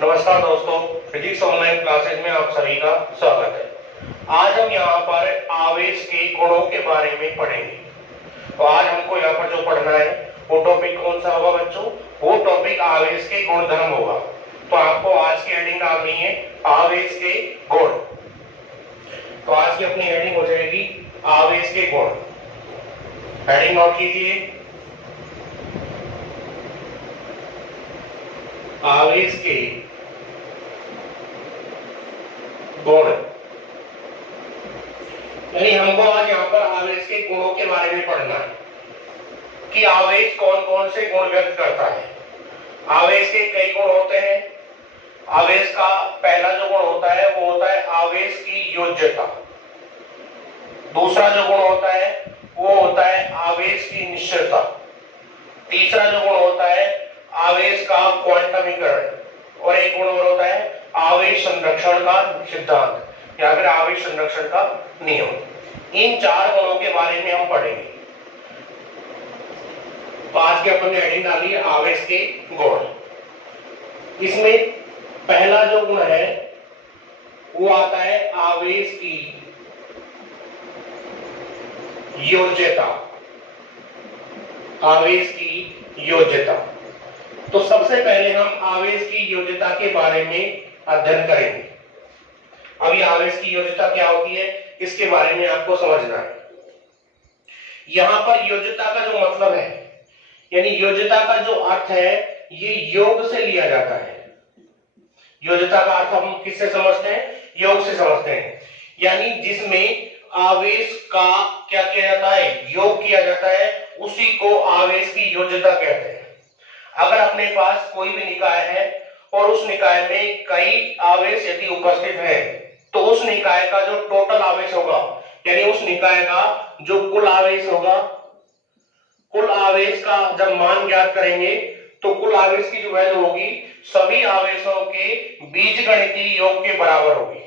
नमस्कार दोस्तों, physics online classes में आप सभी का स्वागत है। आज हम यहाँ पर आवेश के गुणों के बारे में पढ़ेंगे। तो आज हमको यहाँ पर जो पढ़ना है वो टॉपिक कौन सा होगा बच्चों? वो टॉपिक आवेश के गुणधर्म होगा। तो आपको आज की हेडिंग डालनी है आवेश के गुण। तो आज की अपनी हेडिंग हो जाएगी आवेश के गुण। हेडिंग नोट कीजिए, आवेश के गुण। यानी हमको आज यहाँ पर आवेश के गुणों के बारे में पढ़ना है कि आवेश कौन कौन से गुण व्यक्त करता है। आवेश के कई गुण होते हैं। आवेश का पहला जो गुण होता है वो होता है आवेश की योज्यता। दूसरा जो गुण होता है वो होता है आवेश की निश्चलता। तीसरा जो गुण होता है आवेश का क्वांटमीकरण। और एक गुण और होता है आवेश संरक्षण का सिद्धांत या फिर आवेश संरक्षण का नियम। इन चार गुणों के बारे में हम पढ़ेंगे। तो आज के अपन ने हेडिंग डाली है आवेश के गुण। इसमें पहला जो गुण है वो आता है आवेश की योज्यता। आवेश की योज्यता। तो सबसे पहले हम आवेश की योज्यता के बारे में अध्ययन करेंगे। अभी आवेश की योज्यता क्या होती है इसके बारे में आपको समझना है। यहां पर योज्यता का जो मतलब है यानी योज्यता का जो अर्थ है ये योग से लिया जाता है। योज्यता का अर्थ हम किससे समझते हैं? योग से समझते हैं। यानी जिसमें आवेश का क्या किया जाता है? योग किया जाता है, उसी को आवेश की योज्यता कहते हैं। अगर अपने पास कोई भी निकाय है और उस निकाय में कई आवेश यदि उपस्थित है तो उस निकाय का जो टोटल आवेश होगा यानी उस निकाय का जो कुल आवेश होगा, कुल आवेश का जब मान ज्ञात करेंगे तो कुल आवेश की जो वैल्यू होगी सभी आवेशों के बीजगणितीय योग के बराबर होगी।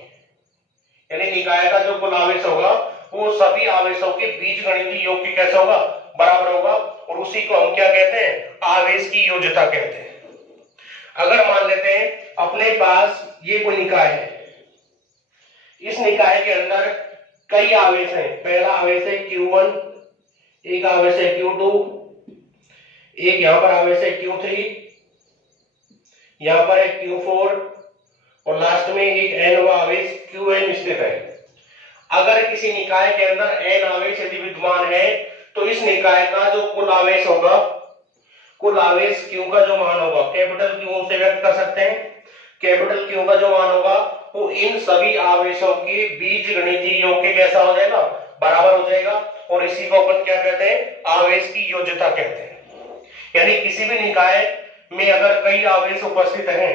यानी निकाय का जो कुल आवेश होगा वो सभी आवेशों के बीजगणितीय योग के कैसे होगा? बराबर होगा। और उसी को हम क्या कहते हैं? आवेश की योज्यता कहते हैं। अगर मान लेते हैं अपने पास ये कोई निकाय है, इस निकाय के अंदर कई आवेश हैं। पहला आवेश है Q1, एक आवेश है Q2, एक यहां पर आवेश है Q3, यहां पर है Q4 और लास्ट में एक nवा आवेश Qn स्थित है। अगर किसी निकाय के अंदर n आवेश यदि विद्यमान है तो इस निकाय का जो कुल आवेश होगा, कुल आवेश Q का जो मान होगा कैपिटल Q से व्यक्त कर सकते हैं। कैपिटल Q का जो मान होगा वो इन सभी आवेशों के बीजगणितीय योग के कैसा हो जाएगा? बराबर हो जाएगा। और इसी को अपन क्या कहते हैं? आवेश की योज्यता कहते हैं। यानी किसी भी निकाय में अगर कई आवेश उपस्थित हैं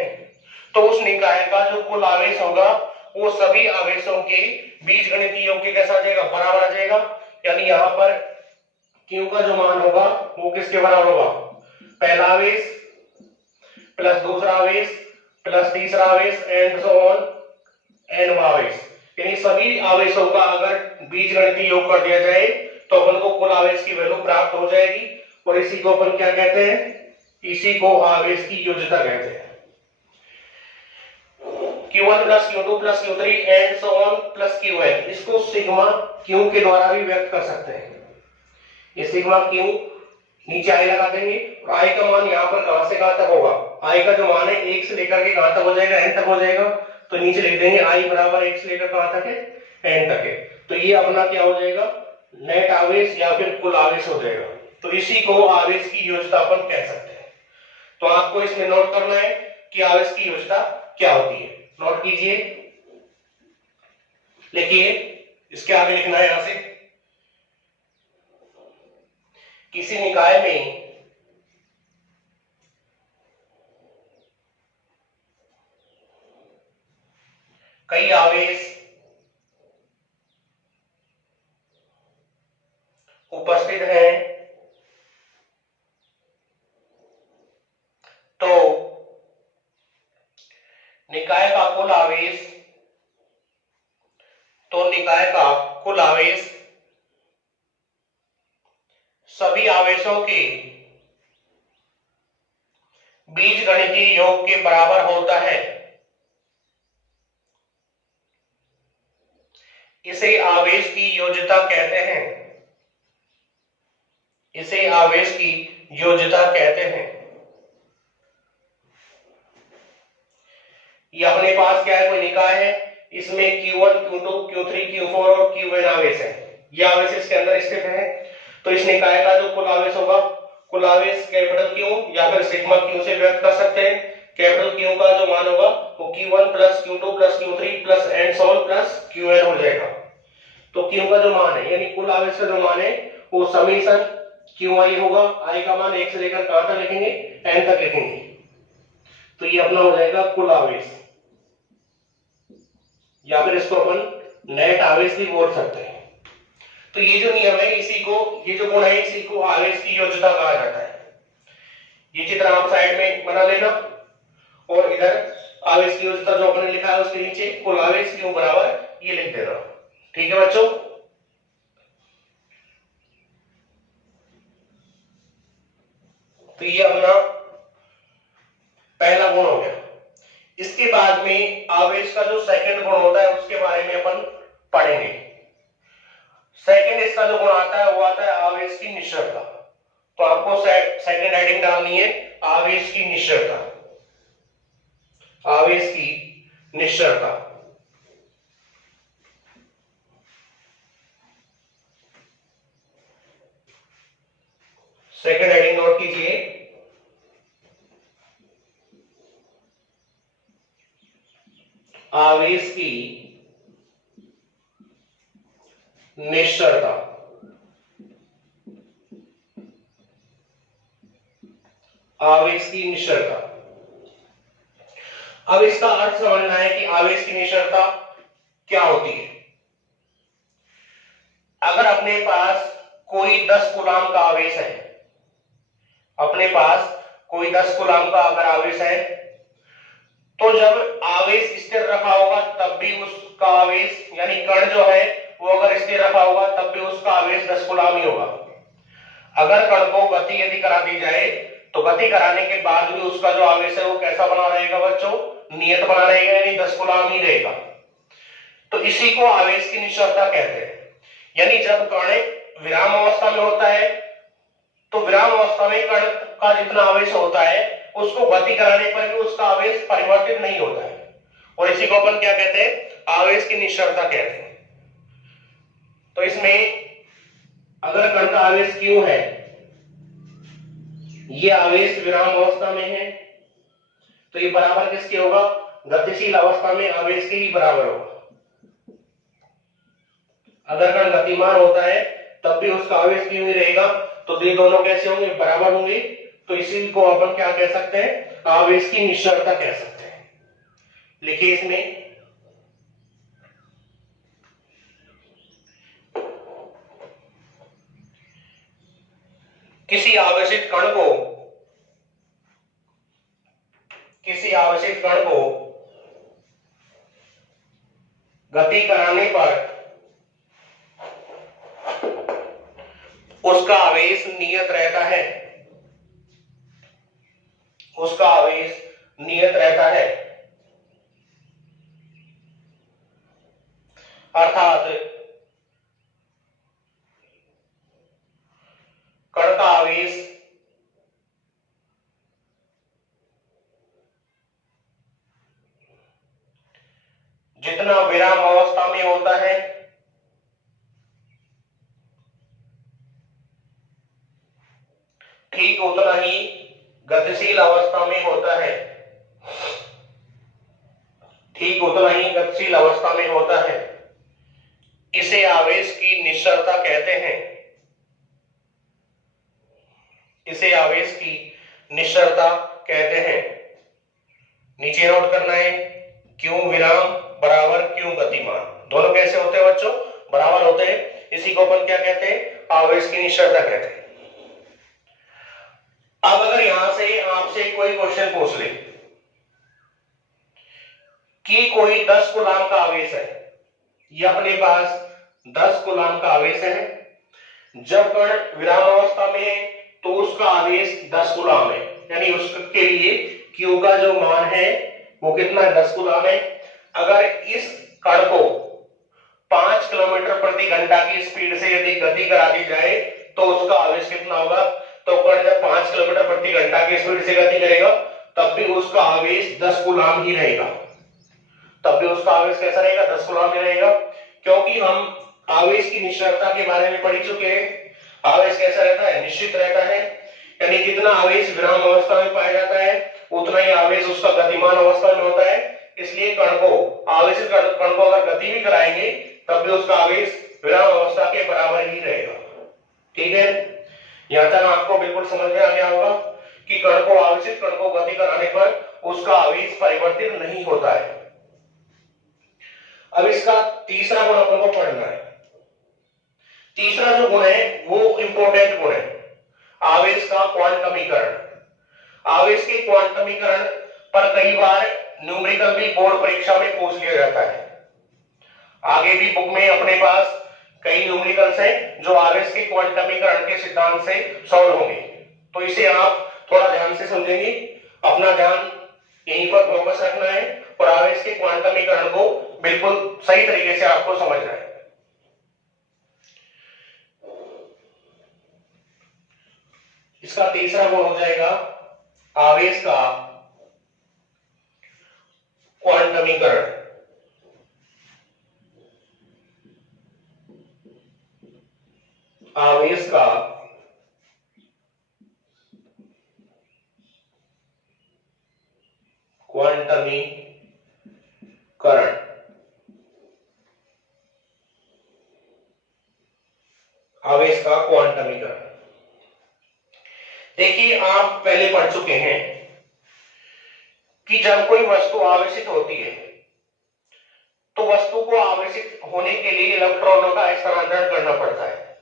तो उस निकाय का जो कुल आवेश होगा वो सभी आवेशों के बीजगणितीय योग के कैसा आ जाएगा? बराबर आ जाएगा। यानी यहाँ पर Q का जो मान होगा वो किसके बराबर होगा? पहला आवेश प्लस दूसरा आवेश प्लस तीसरा आवेश एंड सो ऑन n आवेश। यानी सभी आवेशों का अगर बीजगणितीय योग कर दिया जाए तो अपन को कुल आवेश की वैल्यू प्राप्त हो जाएगी। और इसी को अपन क्या कहते हैं? इसी को आवेश की योज्यता कहते हैं। Q1 plus Q2 plus Q3 and so on plus Qn, इसको सिग्मा Q के द्वारा भी व्यक्त कर सकते हैं। ये सिग्मा Q नीचे आई लगा देंगे और आई का मान यहाँ पर कहां से कहां तक होगा? आई का जो मान है 1 से लेकर के कहां तक हो जाएगा? n तक हो जाएगा। तो नीचे लिख देंगे आई बराबर 1 से लेकर कहां तक है? n तक है। तो ये अपना क्या हो जाएगा? नेट आवेश या फिर कुल आवेश हो जाएगा। तो इसी को आवेश की योज्यता अपन कह सकते हैं। तो आपको इसमें नोट करना है कि आवेश की योज्यता क्या होती है। नोट कीजिए, लिखिए, इसके आगे लिखना है। यहां से किसी निकाय में कई आवेश उपस्थित हैं तो निकाय का कुल आवेश सभी आवेशों के बीजगणितीय योग के बराबर होता है, इसे आवेश की योज्यता कहते हैं। इसे आवेश की योज्यता कहते हैं। ये अपने पास क्या है, कोई निकाय है, इसमें Q1 Q2 Q3 Q4 और Qn आवेश है। ये आवेश इसके अंदर स्थित है। तो इस निकाय का जो कुल आवेश होगा, कुल आवेश कैपिटल Q या फिर सिग्मा Q से व्यक्त कर सकते हैं। कैपिटल Q का जो मान होगा वो Q1 plus Q2 plus Q3 plus and so on plus Qn हो जाएगा। तो Q का जो मान है, यानी कुल आवेश का जो मान है, वो समीशन QI होगा। I का मान 1 से लेकर कहां तक लिखेंगे, n तक लिखेंगे। तो ये अपना हो जाएगा कुल आवेश, या फिर इसको अपन नेट आवेश भी बोल सकते हैं। तो ये जो नियम है, इसी को, ये जो गुण है, इसी को आवेश की योज्यता कहा जाता है। ये चित्र आप साइड में बना लेना और इधर आवेश की योज्यता जो अपने लिखा है उसके नीचे कुल आवेश क्यों बराबर ये लिख देना। ठीक है बच्चों। तो ये अपना पहला गुण हो गया। इसके बाद में आवेश का जो सेकंड गुण होता है उसके बारे में अपन पढ़ेंगे। सेकंड इसका जो गुण आता है वो आता है आवेश की निश्चलता। तो आपको सेकंड हेडिंग डालनी है आवेश की निश्चलता। आवेश की निश्चलता। सेकंड हेडिंग नोट कीजिए, आवेश की निश्चलता। आवेश की निश्चलता। अब इसका अर्थ समझना है कि आवेश की निश्चलता क्या होती है। अगर अपने पास कोई 10 कूलाम का आवेश है, अपने पास कोई 10 कूलाम का अगर आवेश है, तो जब आवेश स्थिर रखा होगा तब भी उसका आवेश, यानी कण जो है वो अगर स्थिर रखा होगा तब भी उसका आवेश 10 कूलाम ही होगा। अगर कण को गति यदि करा दी जाए तो गति कराने के बाद भी उसका जो आवेश है वो कैसा बना रहेगा बच्चों, नियत बना रहेगा, यानी 10 कूलाम ही रहेगा। तो इसी को आवेश की निश्चलता कहते हैं। यानी जब कण विराम अवस्था में होता है तो विराम अवस्था में कण का जितना आवेश होता है उसको गति कराने पर भी उसका आवेश परिवर्तित नहीं होता है, और इसी को अपन क्या कहते हैं, आवेश की निश्चलता कहते हैं। तो इसमें अगर कण का आवेश Q है, ये आवेश विराम अवस्था में है, तो ये बराबर किसके होगा, गतिशील अवस्था में आवेश के ही बराबर होगा। अगर कण गतिमान होता है तब भी उसका आवेश Q ही रहेगा, तो ये दोनों कैसे होंगे, बराबर होंगे। तो इसी को अपन क्या कह सकते हैं, आवेश की निश्चलता कह सकते हैं। लिखिए इसमें किसी आवेशित कण को गति कराने पर उसका आवेश नियत रहता है, उसका आवेश नियत रहता है। अर्थात कण का आवेश जितना विराम अवस्था में होता है ठीक उतना ही गतिशील अवस्था में होता है, ठीक उतना ही गतिशील अवस्था में होता है। इसे आवेश की निश्चलता कहते हैं। इसे आवेश की निश्चलता कहते हैं। नीचे नोट करना है, क्यों विराम बराबर क्यों गतिमान, दोनों कैसे होते हैं बच्चों, बराबर होते हैं। इसी को अपन क्या कहते हैं, आवेश की निश्चलता कहते हैं। अब अगर यहां से आपसे कोई क्वेश्चन पूछ ले कि कोई 10 कूलाम का आवेश है, ये अपने पास 10 कूलाम का आवेश है, जब कण विराम अवस्था में है तो उसका आवेश 10 कूलाम है, यानी उसके लिए Q का जो मान है वो कितना है, 10 कूलम है। अगर इस कण को 5 किलोमीटर प्रति घंटा की स्पीड से यदि गति करा दी जाए तो उसका आवेश कितना होगा, तो कण जब 5 किलोमीटर प्रति घंटा की स्पीड से गति करेगा तब भी उसका आवेश 10 कूलम ही रहेगा, तब भी उसका आवेश कैसा रहेगा, 10 कूलम ही रहेगा। क्योंकि हम आवेश की निश्चलता के बारे में पढ़ चुके हैं। आवेश कैसा रहता है, निश्चित रहता है, यानी जितना आवेश विराम अवस्था में पाया जाता है उतना ही आवेश उसका गतिमान अवस्था में होता है। इसलिए कण को आवेशित कण को अगर गति भी कराएंगे तब भी उसका आवेश विराम अवस्था के बराबर ही रहेगा। ठीक है, यहां तक आपको बिल्कुल समझ में आ गया होगा कि कण को आवेशित कण को गति कराने पर उसका आवेश परिवर्तित नहीं होता है। अब इसका तीसरा गुण अपन को पढ़ना है। तीसरा जो गुण है वो इंपॉर्टेंट गुण है, आवेश का क्वांटमीकरण। आवेश के क्वांटमीकरण पर कई बार न्यूमेरिकल भी बोर्ड परीक्षा में पूछ लिया जाता है। आगे भी बुक में अपने पास कई न्यूमेरिकल्स हैं जो आवेश के क्वांटमीकरण के सिद्धांत से सॉल्व होंगे, तो इसे आप थोड़ा ध्यान से समझेंगे। अपना ध्यान यहीं पर फोकस रखना है और आवेश के क्वांटमीकरण को बिल्कुल सही तरीके से आपको समझना है। इसका तीसरा गुण हो जाएगा आवेश का क्वांटमीकरण। आवेश का क्वांटमीकरण। आवेश का क्वांटमीकरण देखिए, आप पहले पढ़ चुके हैं कि जब कोई वस्तु आवेशित होती है तो वस्तु को आवेशित होने के लिए इलेक्ट्रॉनों का स्थानांतरण करना पड़ता है।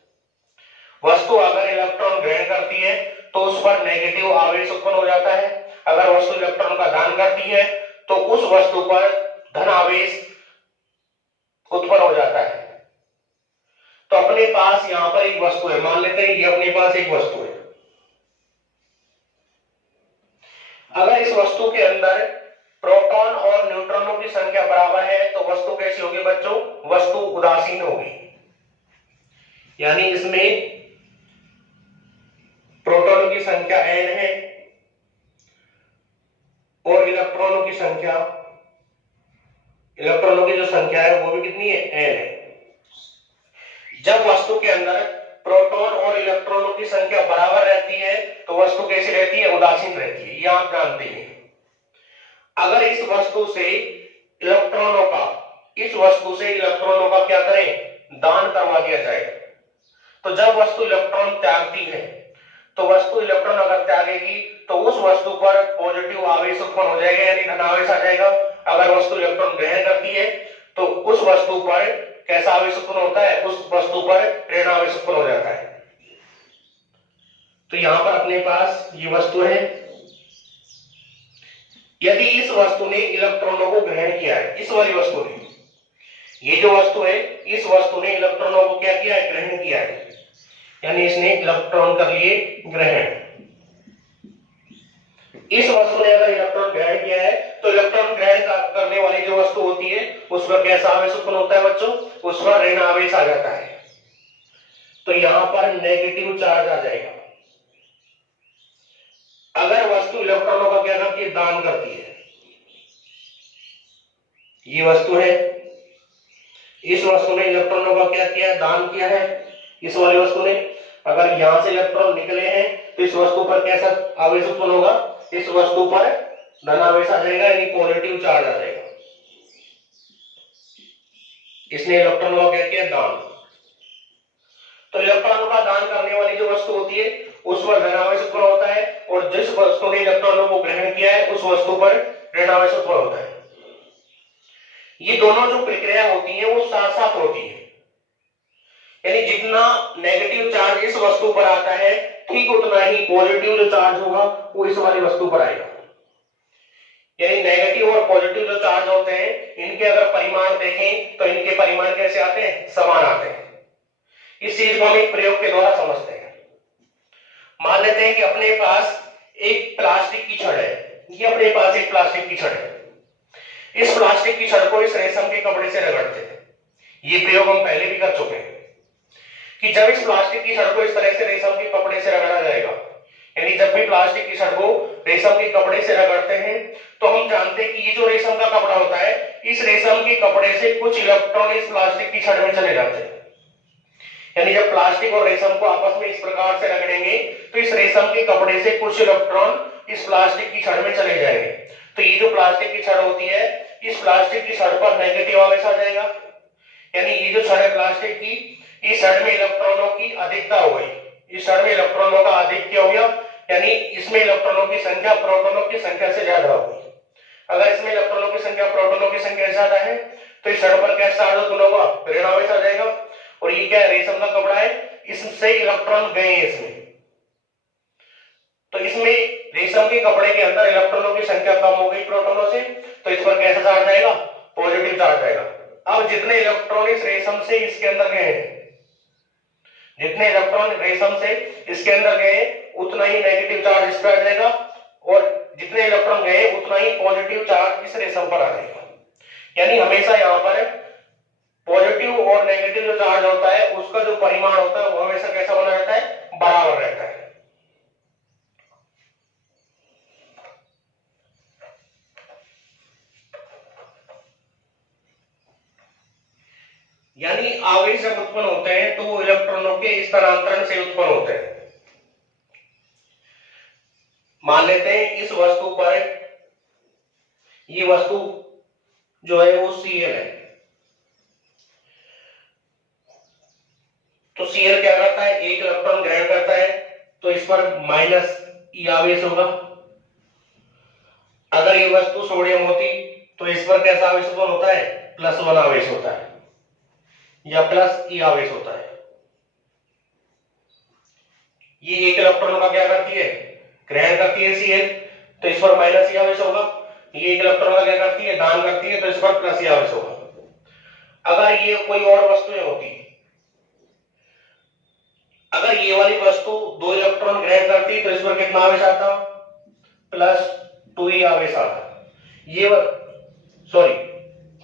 वस्तु अगर इलेक्ट्रॉन ग्रहण करती है तो उस पर नेगेटिव आवेश उत्पन्न हो जाता है। अगर वस्तु इलेक्ट्रॉन का दान करती है तो उस वस्तु पर धन आवेश उत्पन्न हो जाता है। तो अपने पास यहां पर एक वस्तु है, मान लेते हैं ये अपने पास एक वस्तु है। अगर इस वस्तु के अंदर प्रोटॉन और न्यूट्रॉनों की संख्या बराबर है तो वस्तु कैसी होगी बच्चों, वस्तु उदासीन होगी। यानी इसमें प्रोटॉनों की संख्या n है और इलेक्ट्रॉनों की जो संख्या है वो भी कितनी है, n है। जब वस्तु के अंदर प्रोटॉन और इलेक्ट्रॉनों की संख्या बराबर रहती है तो वस्तु कैसी रहती है, उदासीन रहती है, ये आप जानते हैं। अगर इस वस्तु से इलेक्ट्रॉनों का क्या करें, दान करवा दिया जाए, तो जब वस्तु इलेक्ट्रॉन त्यागती है तो वस्तु इलेक्ट्रॉन अगर त्यागेगी तो उस वस्तु पर पॉजिटिव आवेश उत्पन्न हो जाएगा, यानी धन आवेश आ जाएगा। अगर वस्तु इलेक्ट्रॉन ग्रहण करती है तो उस वस्तु पर कैसा आवेश उत्पन्न होता है, उस वस्तु पर ऋण आवेश उत्पन्न हो जाता है। तो यहां पर अपने पास ये वस्तु है। यदि इस वस्तु ने इलेक्ट्रॉनों को ग्रहण किया है, इस वाली वस्तु ने, ये जो वस्तु है इस वस्तु ने इलेक्ट्रॉनों को क्या किया है, ग्रहण किया है, यानी इसने इलेक्ट्रॉन कर लिए ग्रहण। इस वस्तु ने अगर इलेक्ट्रॉन ग्रहण किया है तो इलेक्ट्रॉन ग्रहण करने वाली जो वस्तु होती है उस पर कैसा आवेश उत्पन्न होता है बच्चों, उस पर ऋण आवेश आ जाता है। तो यहां पर नेगेटिव चार्ज आ जाएगा। अगर वस्तु इलेक्ट्रॉनों का क्या करती है, दान करती है, ये वस्तु है, इस वस्तु ने इलेक्ट्रॉनों का क्या किया, दान किया है, इस वाली वस्तु ने। अगर यहां से इलेक्ट्रॉन निकले हैं तो इस वस्तु पर कैसा आवेश उत्पन्न होगा, इस वस्तु पर धन आवेश आ जाएगा, यानी पॉजिटिव चार्ज आ जाएगा। इसने इलेक्ट्रॉनों का क्या किया, दान। तो इलेक्ट्रॉनों का दान करने वाली जो वस्तु होती है उस पर धन आवेश उत्पन्न होता है और जिस वस्तु ने इलेक्ट्रॉनों को ग्रहण किया है उस वस्तु पर ऋण आवेश उत्पन्न होता है। ये दोनों जो प्रक्रिया होती है वो साथ साथ होती है, यानी जितना नेगेटिव चार्ज इस वस्तु पर आता है ठीक उतना ही पॉजिटिव जो चार्ज होगा वो इस वाली वस्तु पर आएगा। यानी नेगेटिव और पॉजिटिव जो चार्ज होते हैं इनके अगर परिमाण देखें तो इनके परिमाण कैसे आते हैं, समान आते हैं। इस चीज को हम एक प्रयोग के द्वारा समझते हैं। मान लेते हैं कि अपने पास एक प्लास्टिक की छड़ है, ये अपने पास एक प्लास्टिक की छड़ है। इस प्लास्टिक की छड़ को इस रेशम के कपड़े से रगड़ते हैं। ये प्रयोग हम पहले भी कर चुके हैं कि जब इस प्लास्टिक की छड़ को इस तरह से रेशम के कपड़े से रगड़ा जाएगा, यानी जब भी प्लास्टिक की छड़ को रेशम के कपड़े से रगड़ते हैं तो हम जानते हैं कि ये जो रेशम का कपड़ा होता है, इस रेशम के कपड़े से कुछ इलेक्ट्रॉन इस प्लास्टिक की छड़ में चले जाते हैं। यानी जब प्लास्टिक और रेशम को आपस में इस प्रकार से रगड़ेंगे तो इस रेशम के कपड़े से कुछ इलेक्ट्रॉन इस प्लास्टिक की छड़ में चले जाएंगे। तो ये जो प्लास्टिक की छड़ होती है, इस प्लास्टिक की छड़ पर नेगेटिव आवेश आ जाएगा। यानी ये जो छड़ है प्लास्टिक की, इस छड़ में इलेक्ट्रॉनों की अधिकता हो गई, इस छड़ में इलेक्ट्रॉनों का आधिक्य हो गया, यानी इसमें इलेक्ट्रॉनों की संख्या प्रोटॉनों की संख्या से ज्यादा हो गई। अगर इसमें इलेक्ट्रॉनों की संख्या प्रोटॉनों की संख्या ज्यादा है तो इस छड़ पर क्या चार्ज उत्पन्न होगा, ऋण आवेश आ जाएगा। और ये क्या है, रेशम का कपड़ा है, इससे इलेक्ट्रॉन गए इसमें, तो इसमें रेशम के कपड़े के अंदर इलेक्ट्रॉनों की संख्या कम हो गई प्रोटॉनों से, तो इस पर कैसा चार्ज आएगा, पॉजिटिव चार्ज आएगा। अब जितने इलेक्ट्रॉन इस रेशम से इसके अंदर गए हैं, जितने इलेक्ट्रॉन रेशम से इसके अंदर गए उतना ही नेगेटिव चार्ज इस पर आ जाएगा, और जितने इलेक्ट्रॉन गए उतना ही पॉजिटिव चार्ज इस रेशम पर आ जाएगा। यानी हमेशा यहाँ पर पॉजिटिव और नेगेटिव जो चार्ज होता है उसका जो परिमाण होता है वो हमेशा कैसा बना रहता है, बराबर रहता है। यानी आवेश जब उत्पन्न होते हैं तो वो इलेक्ट्रॉनों के स्थानांतरण से उत्पन्न होते हैं। मान लेते हैं इस वस्तु पर, ये वस्तु जो है वो Cl है, तो Cl क्या करता है, एक इलेक्ट्रॉन ग्रहण करता है, तो इस पर -e आवेश होगा। अगर ये वस्तु सोडियम होती तो इस पर कैसा आवेश उत्पन्न होता है, +1 आवेश होता है या +e आवेश होता है। ये एक इलेक्ट्रॉन का क्या करती है, ग्रहण करती है Cl, तो इस पर -e आवेश होगा। ये एक इलेक्ट्रॉन का क्या करती है, दान करती है, तो इस पर +e आवेश होगा। अगर ये कोई और वस्तुएं होती, अगर ये वाली वस्तु 2 इलेक्ट्रॉन ग्रहण करती तो इस पर कितना आवेश आता, +2e आवेश आता। ये सॉरी,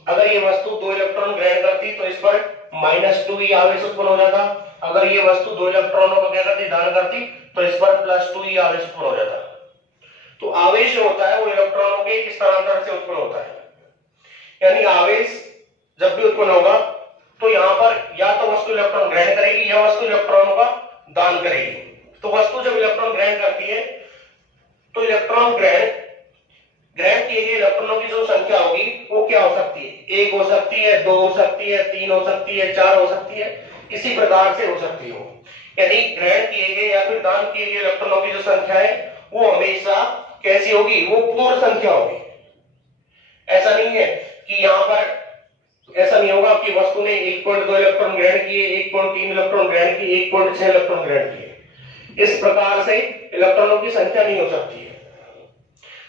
अगर ये वस्तु 2 इलेक्ट्रॉन ग्रहण करती तो इस पर -2e आवेश उत्पन्न हो जाता। अगर ये वस्तु 2 इलेक्ट्रॉनों का क्या करती, दान करती, तो इस पर +2e आवेश उत्पन्न हो जाता। तो आवेश जो होता है वो इलेक्ट्रॉनों के स्थानांतरण से उत्पन्न होता है। यानी आवेश जब भी उत्पन्न होगा तो यहाँ पर या तो वस्तु इलेक्ट्रॉन ग्रहण करेगी या वस्तु इलेक्ट्रॉनों का दान करेगी। तो वस्तु जब इलेक्ट्रॉन ग्रहण करती है तो इलेक्ट्रॉन ग्रहण किए गए इलेक्ट्रॉनों की जो संख्या होगी वो क्या हो सकती है, 1 हो सकती है, 2 हो सकती है, 3 हो सकती है, 4 हो सकती है, इसी प्रकार से हो सकती हो। यानी ग्रहण किए गए या फिर दान किए गए इलेक्ट्रॉनों की जो संख्या है वो हमेशा कैसी होगी, वो पूर्ण संख्या होगी। ऐसा नहीं है कि यहाँ पर ऐसा नहीं होगा कि वस्तु ने 1.2 इलेक्ट्रॉन ग्रहण किए, 1.3 इलेक्ट्रॉन ग्रहण किए, 1.6 इलेक्ट्रॉन ग्रहण किए, इस प्रकार से इलेक्ट्रॉनों की संख्या नहीं हो सकती है।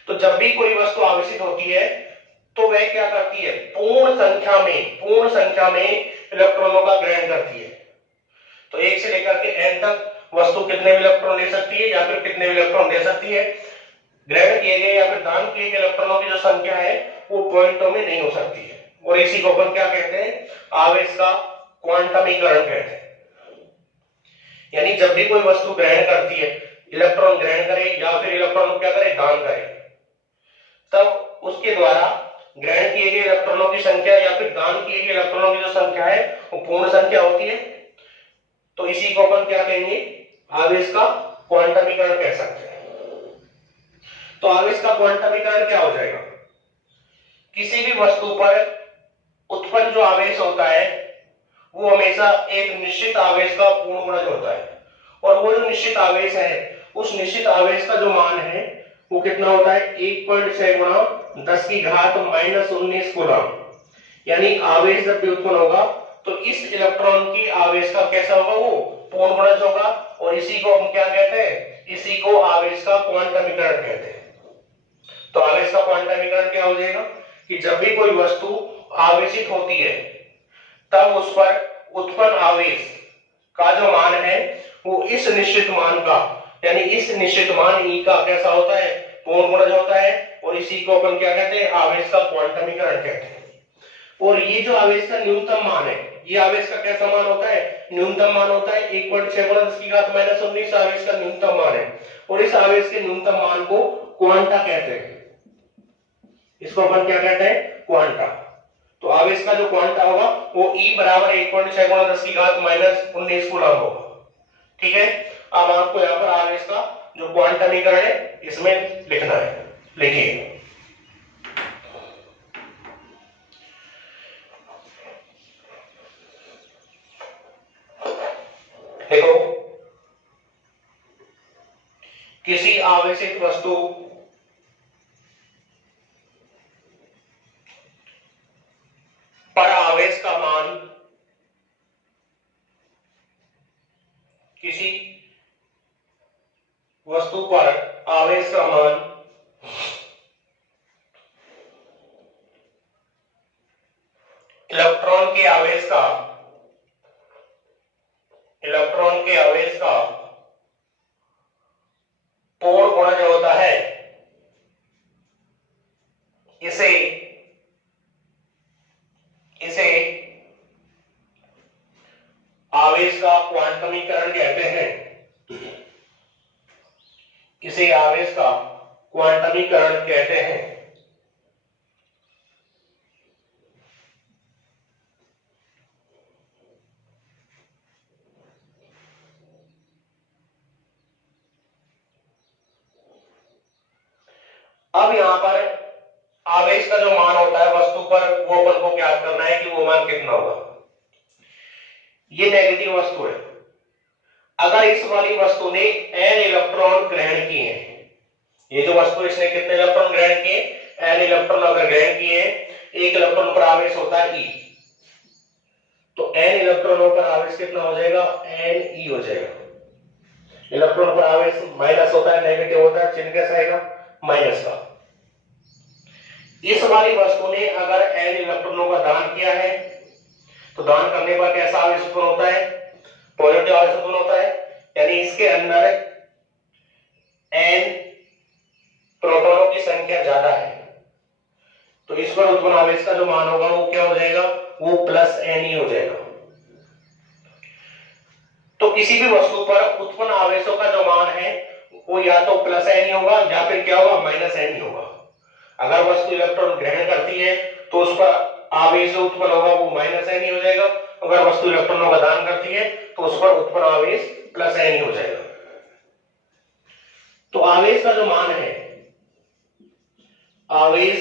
तो जब भी कोई वस्तु आवेशित होती है तो वह क्या करती है, पूर्ण संख्या में इलेक्ट्रॉनों का ग्रहण करती है। तो 1 से लेकर के n तक वस्तु कितने इलेक्ट्रॉन ले सकती है या फिर कितने इलेक्ट्रॉन दे सकती है, ग्रहण किए गए या फिर दान किए गए इलेक्ट्रॉनों की जो संख्या है वो पॉइंटों में नहीं हो सकती है। और इसी को अपन क्या कहते हैं, आवेश का क्वांटमीकरण कहते हैं। यानी जब भी कोई वस्तु ग्रहण करती है, इलेक्ट्रॉन ग्रहण करे या फिर इलेक्ट्रॉन क्या करे, दान करे, तब उसके द्वारा ग्रहण किए गए इलेक्ट्रॉनों की संख्या या फिर दान किए गए इलेक्ट्रॉनों की जो संख्या है वो पूर्ण संख्या होती है। तो इसी को अपन क्या कहेंगे, आवेश का क्वांटमीकरण कह सकते हैं। तो आवेश का क्वांटमीकरण क्या हो जाएगा, किसी भी वस्तु पर उत्पन्न जो आवेश होता है वो हमेशा एक निश्चित आवेश का पूर्ण गुणज होता है, और वो जो निश्चित आवेश है उस निश्चित आवेश का जो मान है वो कितना होता है, 1.6 गुणा 10 की घात -19 कूलम। यानी आवेश जब भी उत्पन्न होगा तो इस इलेक्ट्रॉन की आवेश का कैसा होगा, वो पूर्ण गुणज होगा, और इसी को हम क्या कहते हैं, इसी को आवेश का क्वांटमीकरण कहते हैं। तो आवेश का क्वांटमीकरण क्या हो जाएगा कि जब भी कोई वस्तु आवेशित होती है तब उस पर उत्पन्न आवेश का जो मान है वो इस निश्चित मान का यानी इस निश्चित मान ई का कैसा होता है, पूर्ण गुणज होता है, और इसी को अपन क्या कहते हैं, आवेश का क्वांटमीकरण कहते हैं। और ये जो आवेश का न्यूनतम मान है, ये आवेश का कैसा मान होता है, न्यूनतम मान होता है 1.6 × 10⁻⁻⁹ आवेश का न्यूनतम मान है। और इस आवेश के न्यूनतम मान को क्वांटा कहते हैं, इसको अपन क्या कहते हैं, क्वांटा। तो आवेश का जो क्वांटा होगा वो E बराबर 1.6 × 10⁻⁻⁹ कूलम होगा। ठीक है, अब आपको यहाँ पर आवेश का जो क्वांटमीकरण है इसमें लिखना है, लिखिए। देखो, किसी आवेशित वस्तु पर आवेश का मान, किसी वस्तु पर आवेश का मान इलेक्ट्रॉन के आवेश का पूर्ण गुणज होता है, इसे आवेश का क्वांटमीकरण कहते हैं, इसे आवेश का क्वांटमीकरण कहते हैं। अब यहां पर आवेश का जो मान होता है वस्तु पर, वो अपन को ज्ञात करना है कि वो मान कितना होगा। ये नेगेटिव वस्तु है। अगर इस वाली वस्तु ने n इलेक्ट्रॉन ग्रहण किए हैं, ये जो वस्तु इसने कितने इलेक्ट्रॉन ग्रहण किए, n इलेक्ट्रॉन अगर ग्रहण किए, एक इलेक्ट्रॉन पर आवेश होता है E, तो n इलेक्ट्रॉनों पर आवेश कितना हो जाएगा, Ne हो जाएगा। इलेक्ट्रॉन पर आवेश माइनस होता है, नेगेटिव होता है, चिन्ह कैसा आएगा, माइनस का। इस वाली वस्तु ने अगर n इलेक्ट्रॉनों का दान किया है, तो दान करने पर कैसा आवेश उत्पन्न होता है, पॉजिटिव आवेश उत्पन्न होता है, यानी इसके अंदर n प्रोटॉनों की संख्या ज्यादा है, तो इस पर उत्पन्न आवेश का जो मान होगा वो क्या हो जाएगा, वो +Ne हो जाएगा। तो किसी भी वस्तु पर उत्पन्न आवेशों का जो मान है वो या तो +Ne होगा या फिर क्या होगा, -Ne होगा। अगर वस्तु इलेक्ट्रॉन ग्रहण करती है तो उस पर आवेश जो उत्पन्न होगा वो -Ne हो जाएगा। अगर वस्तु इलेक्ट्रॉनों का दान करती है तो उस पर उत्पन्न आवेश +Ne हो जाएगा। तो आवेश का जो मान है, आवेश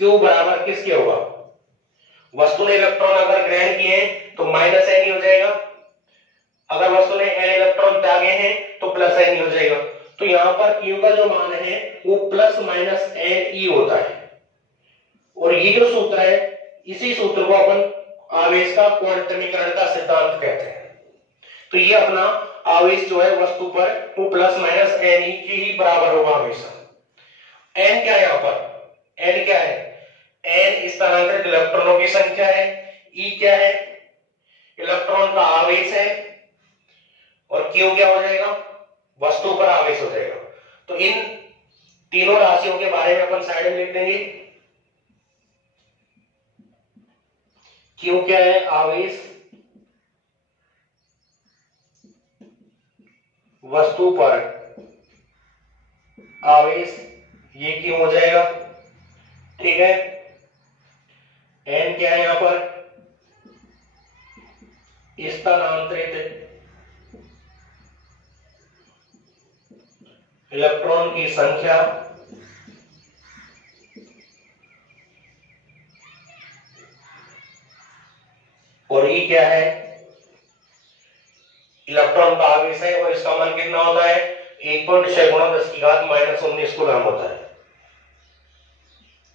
Q बराबर किसके होगा, वस्तु ने इलेक्ट्रॉन अगर ग्रहण किए हैं तो -Ne हो जाएगा, अगर वस्तु ने n इलेक्ट्रॉन त्यागे हैं तो +Ne हो जाएगा। तो यहां पर Q का जो मान है वो ±Ne होता है। और ये जो सूत्र है, इसी सूत्र को अपन आवेश का क्वांटमीकरण का सिद्धांत कहते हैं। तो ये अपना आवेश जो है वस्तु पर वो ±Ne के ही बराबर होगा हमेशा। n क्या है, यहाँ पर n क्या है, n स्थानांतरित इलेक्ट्रॉनों की संख्या है, E क्या है, इलेक्ट्रॉन का आवेश है, और Q क्या हो जाएगा, वस्तु पर आवेश हो जाएगा। तो इन तीनों राशियों के बारे में अपन साइड में लिख देंगे। Q क्या है, आवेश, वस्तु पर आवेश, ये Q हो जाएगा। ठीक है, N क्या है यहां पर, स्थानांतरित इलेक्ट्रॉन की संख्या, और E क्या है, इलेक्ट्रॉन का आवेश है, और इसका मान कितना होता है, 1.6 × 10⁻⁻⁹ कूलम होता है।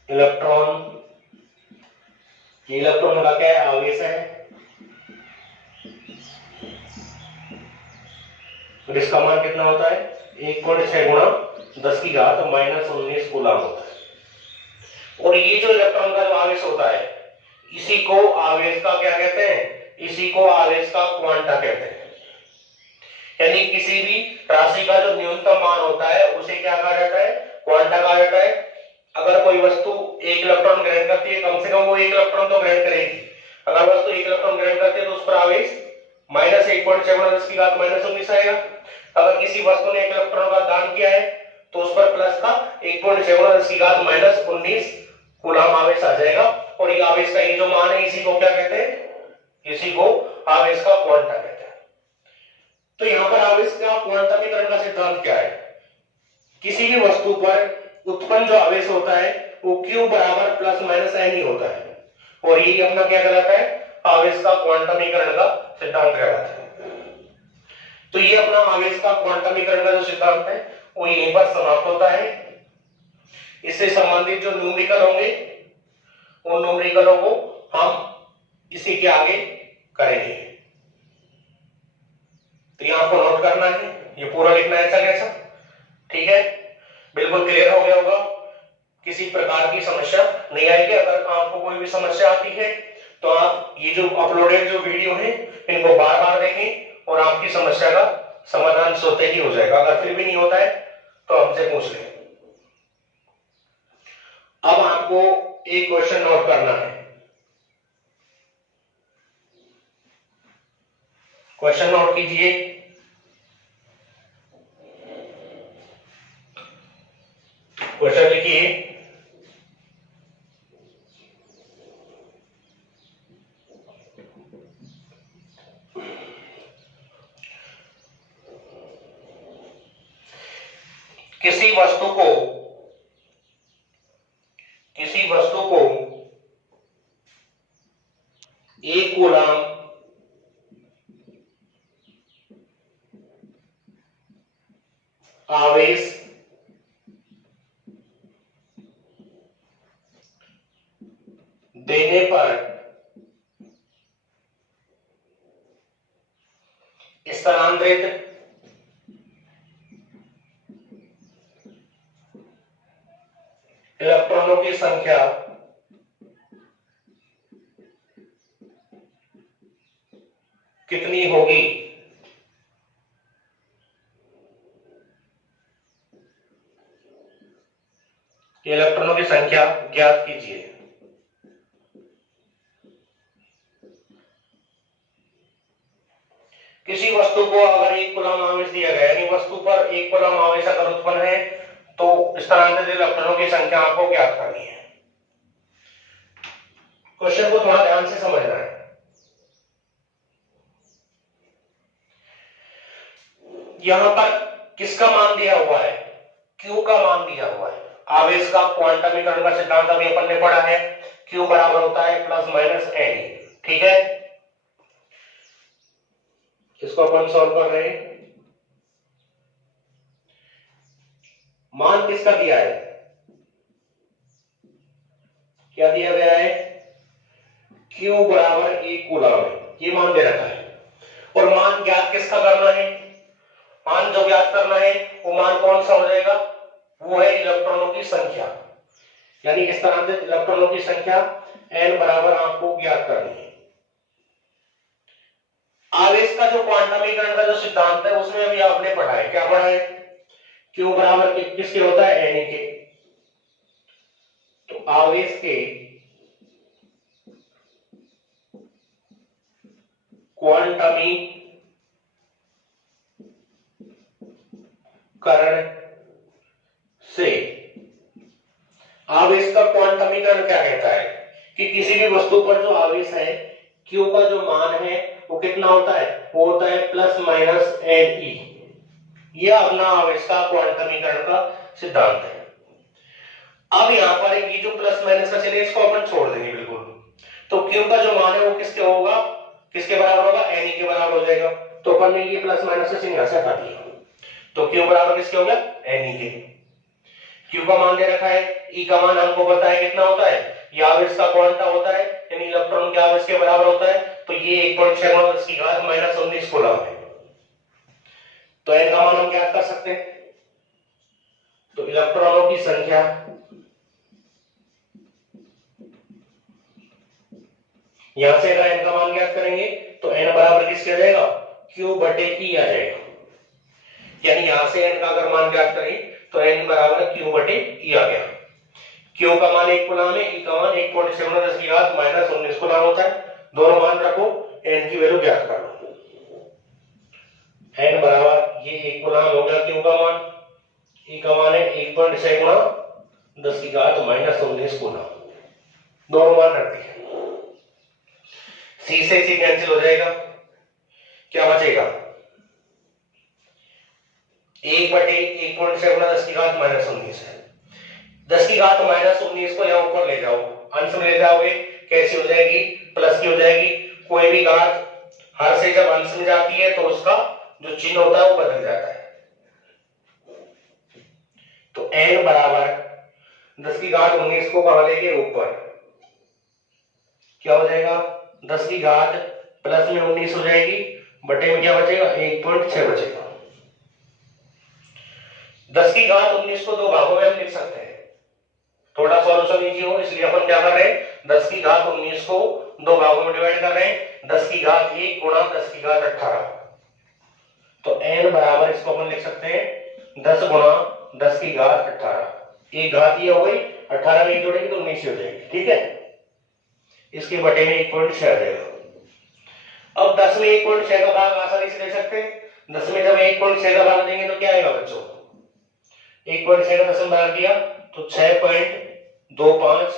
इलेक्ट्रॉन का क्या है, आवेश है, और इसका मान कितना होता है, 1.6 × 10⁻⁻⁹ कूलम होता है। और ये जो इलेक्ट्रॉन का जो आवेश होता है, इसी को आवेश का क्या कहते हैं, इसी को आवेश का क्वांटा कहते हैं। यानी किसी भी राशि का जो न्यूनतम मान होता है उसे क्या कहा जाता है, क्वांटा कहा जाता है। अगर कोई वस्तु 1 इलेक्ट्रॉन ग्रहण करती है, कम से कम वो 1 इलेक्ट्रॉन तो ग्रहण करेगी। अगर वस्तु 1 इलेक्ट्रॉन ग्रहण करती है तो उस पर आवेश -1.7 आएगा। अगर किसी वस्तु ने 1 इलेक्ट्रॉन का दान किया है तो उस पर प्लस का 1.7 कूलम आवेश आ जाएगा। और ये आवेश का ये जो मान है इसी को क्या कहते हैं, इसी को आवेश का क्वांटा कहते हैं। तो यहां पर आवेश का क्वांटमीकरण का सिद्धांत क्या है, किसी भी वस्तु पर उत्पन्न जो आवेश होता है वो Q बराबर प्लस माइनस n ही होता है। और यही अपना क्या कहलाता है, आवेश का क्वांटमीकरण का सिद्धांत कहलाता है। तो ये अपना आवेश का क्वांटमीकरण का जो सिद्धांत है वो यहीं पर समाप्त होता है। इससे संबंधित जो न्यूमेरिकल होंगे उन न्यूमेरिकलों को हम इसी के आगे करेंगे। तो यहां आपको नोट करना है, ये पूरा लिखना है ऐसा कैसा, ठीक है, बिल्कुल क्लियर हो गया होगा। किसी प्रकार की समस्या नहीं आएगी। अगर आपको कोई भी समस्या आती है तो आप ये जो अपलोडेड जो वीडियो है इनको बार बार देखें और आपकी समस्या का समाधान स्वतः ही हो जाएगा। अगर फिर भी नहीं होता है तो हमसे पूछ लें। अब आपको एक क्वेश्चन नोट करना है। क्वेश्चन नोट कीजिए। क्वेश्चन लिखिए, किसी वस्तु को एक कूलम आवेश देने पर स्थानांतरित इलेक्ट्रॉनों की संख्या कितनी होगी। इलेक्ट्रॉनों की संख्या ज्ञात कीजिए। किसी वस्तु को अगर 1 कूलम आवेश दिया गया, यानी वस्तु पर 1 कूलम आवेश अगर उत्पन्न है तो स्थानांतरित इलेक्ट्रॉनों की संख्या आपको ज्ञात करनी है। क्वेश्चन को थोड़ा ध्यान से समझना है। यहां पर किसका मान दिया हुआ है, Q का मान दिया हुआ है। आवेश का क्वांटमीकरण का सिद्धांत अभी अपन ने पढ़ा है, Q बराबर होता है प्लस माइनस n, ठीक है। इसको अपन सॉल्व कर रहे हैं। मान किसका दिया है, क्या दिया गया है, Q बराबर 1 कूलम है, ये मान दे रखा है। और मान ज्ञात किसका करना है, मान जो ज्ञात करना है वो मान कौन सा हो जाएगा, वो है इलेक्ट्रॉनों की संख्या, यानी स्थानांतरित इलेक्ट्रॉनों की संख्या n बराबर आपको ज्ञात करनी है। आवेश का जो क्वांटमीकरण का जो सिद्धांत है उसमें अभी आपने पढ़ा है, क्या पढ़ा है, Q बराबर किसके होता है, n के। तो आवेश के क्वांटमीकरण से, आवेश का क्वांटमीकरण क्या कहता है कि किसी भी वस्तु पर जो आवेश है Q का जो मान है वो कितना होता है, वो होता है प्लस माइनस Ne। यह अपना आवेश का क्वांटमीकरण का सिद्धांत है। अब यहां पर ये जो प्लस माइनस का चलिए इसको अपन छोड़ देंगे बिल्कुल। तो Q का जो मान है वो किसके होगा, किसके बराबर होगा, Ne के बराबर हो जाएगा। तो अपन ने ये प्लस माइनस का चिन्ह यहां से हटा दिया। तो Q बराबर किसके हो गया, Ne के। Q का मान दे रखा है, E का मान हमको पता है कितना होता है, ये आवेश का क्वांटा होता है, यानी इलेक्ट्रॉन के आवेश के बराबर होता है। तो ये 1.6 कूलम है। तो n का मान हम ज्ञात कर सकते हैं। तो इलेक्ट्रॉनों की संख्या यहां से अगर n का मान ज्ञात करेंगे तो n बराबर किसके आ जाएगा, Q बटे E आ जाएगा। यानी यहां से n का अगर मान ज्ञात करें तो n बराबर q बटे e आ गया। q का मान 1 कूलम है, e का मान 1.7 - 19 कूलम होता है। दोनों मान रखो, n की वैल्यू ज्ञात कर लो। n बराबर ये 1 कूलम हो गया q का मान, e का मान है 1.6 × 10⁻⁻19 कूलम। दोनों मान रख दिए। c से c कैंसिल हो जाएगा, क्या बचेगा 1 बटे 1.7 × 10⁻⁻19 है। 10⁻⁻19 को यहाँ ऊपर ले जाओ, अंश में ले जाओगे, कैसी हो जाएगी, प्लस की हो जाएगी। कोई भी घात हर से जब अंश में जाती है तो उसका जो चिन्ह होता है वो बदल जाता है। तो n बराबर 10⁻19 को कहां लेंगे, ऊपर, क्या हो जाएगा 10 प्लस में 19 हो जाएगी, बटे में क्या बचेगा 1.6 बचेगा। 10⁻19 को दो भागों में हम लिख सकते हैं, थोड़ा सॉल्यूशन इजी हो इसलिए अपन क्या कर रहे हैं, 10⁻19 को दो भागों में डिवाइड कर रहे हैं, 10⁻1 × 10⁻18। तो n बराबर इसको अपन लिख सकते हैं 10 × 10⁻18। एक घात ये हो गई, 18 में 1 जोड़ेंगे तो 19 हो जाएगी, ठीक है। इसके बटे में 1.6 आ जाएगा। अब 10 में 1.6 का भाग आसानी से दे सकते हैं। 10 में जब 1.6 का भाग देंगे तो क्या आएगा बच्चों, 1.6 का दशम भाग दिया तो 6.25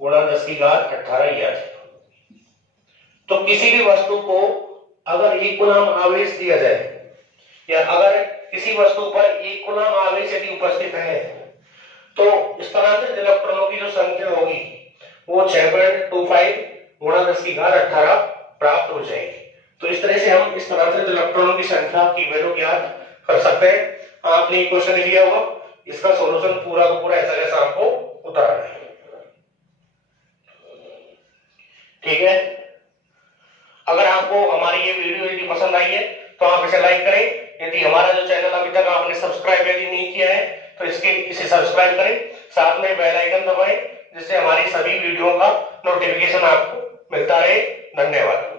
× 10⁻18 ये आ जाएगा। तो किसी भी वस्तु को अगर 1 कूलम आवेश दिया जाए या अगर किसी वस्तु पर 1 कूलम आवेश यदि उपस्थित है तो स्थानांतरित इलेक्ट्रॉनों की जो संख्या होगी वो 6.25 × 10⁻18 प्राप्त हो जाएगी। तो इस तरह से हम स्थानांतरित इलेक्ट्रॉनों की संख्या की वैल्यू ज्ञात कर सकते हैं। आपने एक क्वेश्चन लिया होगा, इसका सॉल्यूशन पूरा का पूरा ऐसा जैसा आपको उतारना है, ठीक है। अगर आपको हमारी ये वीडियो यदि पसंद आई है तो आप इसे लाइक करें। यदि हमारा जो चैनल अभी तक आपने सब्सक्राइब यदि नहीं किया है तो इसे सब्सक्राइब करें, साथ में बेल आइकन दबाएं जिससे हमारी सभी वीडियो का नोटिफिकेशन आपको मिलता रहे। धन्यवाद।